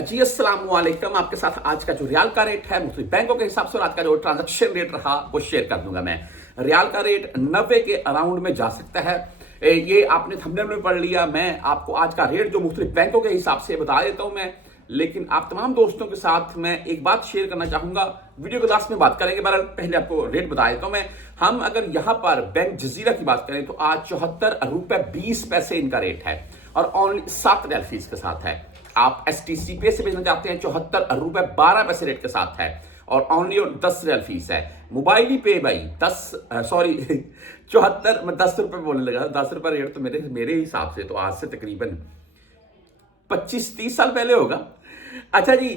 जी अस्सलाम वालेकुम। आपके साथ आज का जो रियाल का रेट है मुख्तलिफ बैंकों के हिसाब से और आज का जो ट्रांजैक्शन रेट रहा वो शेयर कर दूंगा मैं। रियाल का रेट 90 के अराउंड में जा सकता है। ये आपने थंबनेल में पढ़ लिया। मैं आपको आज का रेट जो मुख्तलिफ बैंकों के हिसाब से बता देता हूं मैं, लेकिन आप तमाम दोस्तों के साथ मैं एक बात शेयर करना चाहूंगा। वीडियो के लास्ट में बात करेंगे, बहरहाल पहले आपको रेट बता देता हूं मैं। हम अगर यहां पर बैंक जजीरा की बात करें तो आज 74 रुपए 20 पैसे इनका रेट है और ओनली 7 रियाल फीस के साथ है। आप STC पे से भेजना चाहते हैं 74 रुपए 12 पैसे रेट के साथ है और ओनली 10 रियाल फीस है। मोबाइल पे भाई 74 मैं 10 रुपए बोलने लगा। 10 रुपए रेट तो मेरे हिसाब से तो आज से तकरीबन 25-30 साल पहले होगा। अच्छा जी,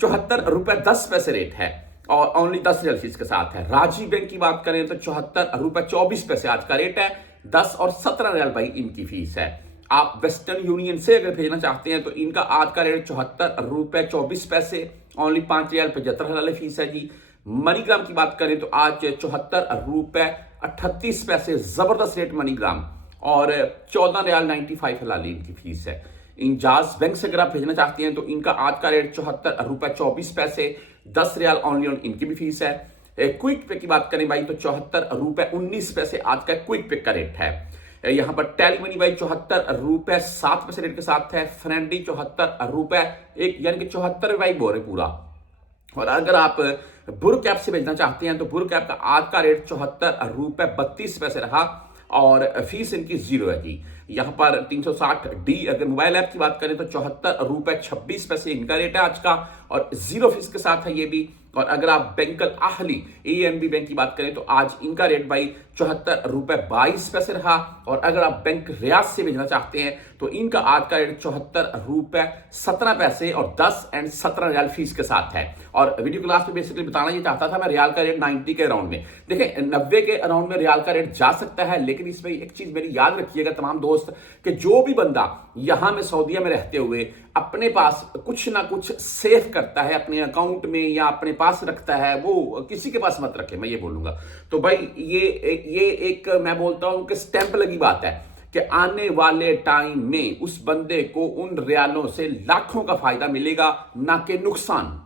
74 रुपए 10 पैसे रेट है और ओनली 10 रियाल फीस के साथ है। राजीव बैंक की बात करें तो 74 रुपए 24 पैसे आज का रेट है। 10 और 17 रियाल भाई इनकी फीस है। आप वेस्टर्न यूनियन से अगर भेजना चाहते हैं तो इनका आज का रेट 74 रुपए 24 पैसे, ओनली 5 रियाल 75 फीस है जी। मनीग्राम की बात करें तो आज 74 रुपए 38 पैसे, जबरदस्त रेट मनीग्राम, और 14 रियाल 95 हलाली इनकी फीस है। इंजाज बैंक से अगर आप भेजना चाहते हैं तो इनका आज का रेट 74 रुपए 24 पैसे, 10 रियाल ओनली ऑन इनकी भी फीस है। क्विक पे की बात करें भाई तो 74 रुपए 19 पैसे आज का क्विक पे का रेट है। यहां पर टेली मनी भाई 74 रुपए 7 पैसे रेट के साथ है। फ्रेंडली 74 रुपए एक यानी कि 74 भाई बोरे पूरा। और अगर आप बुर कैप से भेजना चाहते हैं तो बुर कैप का आज का रेट 74 रुपए 32 पैसे रहा और फीस इनकी 0 है जी। यहां पर 360D अगर मोबाइल ऐप की बात करें तो 74 रुपए 26 पैसे इनका रेट है आज का और 0 फीस के साथ है ये भी। और अगर आप बैंकल आहली ANB बैंक की बात करें तो आज इनका रेट भाई 74 रुपए 22 पैसे रहा। और अगर आप बैंक रियाज से भेजना चाहते हैं तो इनका आज का रेट 74 रुपए 17 पैसे और 10 एंड 17 रियाल फीस के साथ है। और वीडियो क्लास में बेसिकली बताना ये चाहता था मैं रियाल का रेट 90 के अराउंड में। देखें 90 के अराउंड में रियाल का रेट जा सकता है, लेकिन इसमें एक चीज मेरी याद रखिएगा तमाम दोस्त कि जो भी बंदा यहां में सऊदीया में रहते हुए अपने पास कुछ ना कुछ सेव करता है अपने अकाउंट में या अपने पास रखता है, वो किसी के पास मत रखे, मैं ये बोलूंगा। तो भाई ये एक मैं बोलता हूं कि स्टैंप लगी बात है कि आने वाले टाइम में उस बंदे को उन रियालों से लाखों का फायदा मिलेगा, ना कि नुकसान।